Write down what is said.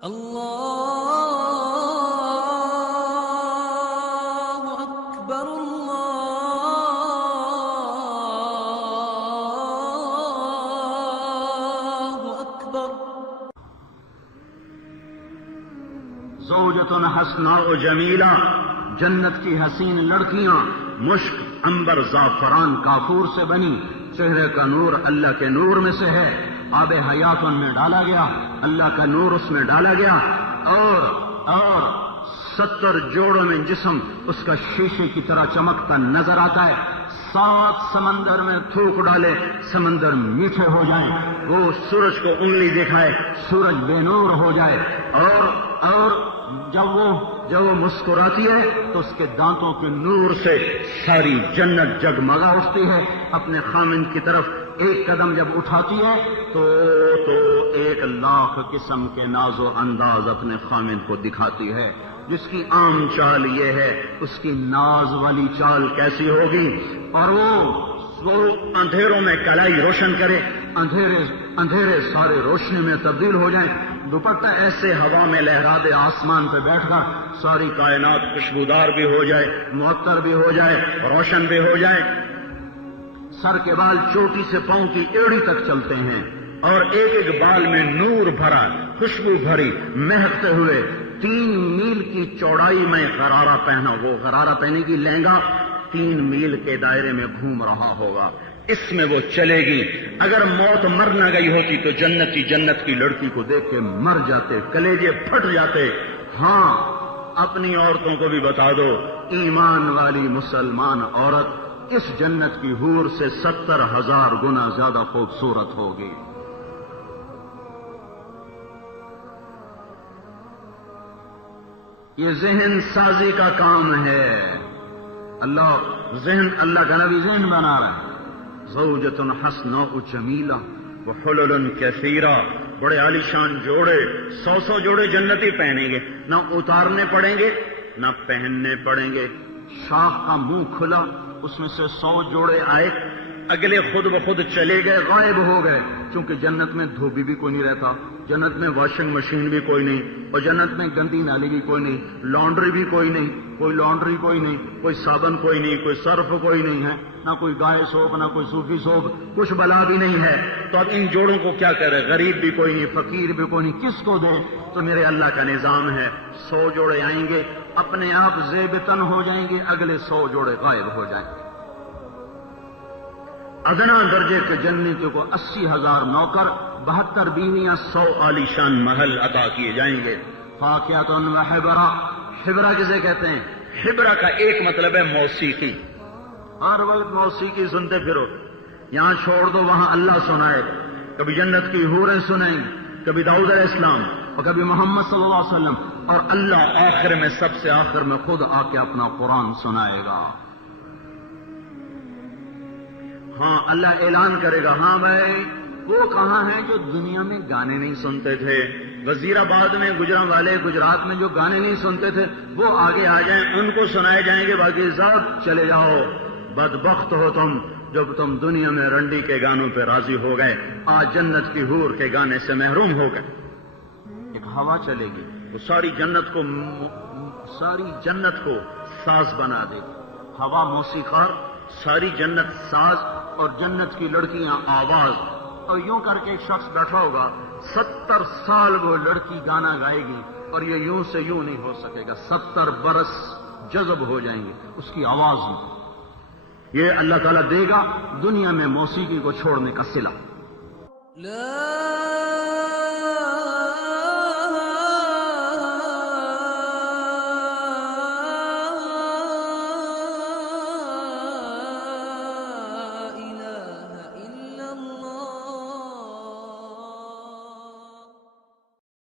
اللہ اکبر اللہ اکبر۔ زوجۃ حسناء جمیلہ، جنت کی حسین لڑکیاں مشک، عنبر، زعفران، کافور سے بنی، چہرے کا نور اللہ کے نور میں سے ہے، آب حیات ان میں ڈالا گیا، اللہ کا نور اس میں ڈالا گیا، اور 70 جوڑوں میں جسم اس کا شیشے کی طرح چمکتا نظر آتا ہے۔ 7 سمندر میں تھوک ڈالے، سمندر میٹھے ہو جائیں، وہ سورج کو انگلی دکھائے، سورج بے نور ہو جائے، اور جب وہ مسکراتی ہے تو اس کے دانتوں کے نور سے ساری جنت جگمگا اٹھتی ہے، اپنے خامن کی طرف ایک قدم جب اٹھاتی ہے تو 1,00,000 قسم کے ناز و انداز اپنے خامن کو دکھاتی ہے۔ جس کی عام چال یہ ہے، اس کی ناز والی چال کیسی ہوگی؟ اور وہ اندھیروں میں کلائی روشن کرے، اندھیرے سارے روشنی میں تبدیل ہو جائیں، دوپٹہ ایسے ہوا میں لہرا دے آسمان پہ بیٹھ کر، ساری کائنات خوشبودار بھی ہو جائے، معطر بھی ہو جائے، روشن بھی ہو جائے۔ سر کے بال چوٹی سے پاؤں کی ایڑی تک چلتے ہیں، اور ایک ایک بال میں نور بھرا، خوشبو بھری، مہکتے ہوئے 3 میل کی چوڑائی میں غرارہ پہنا، وہ غرارہ پہنے کی لہنگا 3 میل کے دائرے میں گھوم رہا ہوگا، اس میں وہ چلے گی۔ اگر موت مر نہ گئی ہوتی تو جنت کی لڑکی کو دیکھ کے مر جاتے، کلیجے پھٹ جاتے۔ ہاں، اپنی عورتوں کو بھی بتا دو، ایمان والی مسلمان عورت اس جنت کی حور سے 70,000 گنا زیادہ خوبصورت ہوگی۔ یہ ذہن سازی کا کام ہے، اللہ کا نبی ذہن بنا رہا ہے۔ زوجۃ حسناء جمیلہ وحلل کثیرہ، بڑے عالیشان جوڑے، 100 جوڑے جنتی پہنیں گے، نہ اتارنے پڑیں گے نہ پہننے پڑیں گے۔ شاخ کا منہ کھلا، اس میں سے 100 جوڑے آئے، اگلے خود بخود چلے گئے، غائب ہو گئے، چونکہ جنت میں دھوبی بھی کوئی نہیں رہتا، جنت میں واشنگ مشین بھی کوئی نہیں، اور جنت میں گندی نالی بھی کوئی نہیں، لانڈری بھی کوئی نہیں، کوئی لانڈری کوئی نہیں، کوئی صابن کوئی نہیں، کوئی صرف کوئی نہیں ہے، نہ کوئی گائے سوپ، نہ کوئی صوفی سوپ، کچھ بلا بھی نہیں ہے۔ تو اب ان جوڑوں کو کیا کرے؟ غریب بھی کوئی نہیں، فقیر بھی کوئی نہیں، کس کو دے؟ تو میرے اللہ کا نظام ہے، 100 جوڑے آئیں گے، اپنے آپ زیب تن ہو جائیں گے، اگلے 100 جوڑے غائب ہو جائیں گے۔ ادنا درجے کے جنتیوں کو 80,000 نوکر، 72 بیویاں، 100 عالیشان محل عطا کیے جائیں گے۔ فاکہۃ وحبرہ، حبرہ کسے کہتے ہیں؟ حبرہ کا ایک مطلب ہے موسیقی، ہر وقت موسیقی سنتے پھرو، یہاں چھوڑ دو وہاں اللہ سنائے، کبھی جنت کی حوریں سنائیں گی، کبھی داؤد علیہ السلام، اور کبھی محمد صلی اللہ علیہ وسلم، اور اللہ آخر میں، سب سے آخر میں خود آ کے اپنا قرآن سنائے گا۔ ہاں، اللہ اعلان کرے گا، ہاں بھائی وہ کہاں ہیں جو دنیا میں گانے نہیں سنتے تھے؟ وزیر آباد میں، گجرانوالے گجرات میں جو گانے نہیں سنتے تھے وہ آگے آ جائیں، ان کو سنائے جائیں گے، باقی سب چلے جاؤ، بدبخت ہو تم جب تم دنیا میں رنڈی کے گانوں پہ راضی ہو گئے، آج جنت کی حور کے گانے سے محروم ہو گئے۔ ایک ہوا چلے گی، وہ ساری جنت کو ساز بنا دے گی، ہوا موسیقار، ساری جنت ساز، اور جنت کی لڑکیاں آواز۔ اور یوں کر کے ایک شخص بیٹھا ہوگا، 70 سال وہ لڑکی گانا گائے گی، اور یہ یوں سے یوں نہیں ہو سکے گا، 70 برس جذب ہو جائیں گے اس کی آواز میں۔ یہ اللہ تعالیٰ دے گا دنیا میں موسیقی کو چھوڑنے کا صلہ۔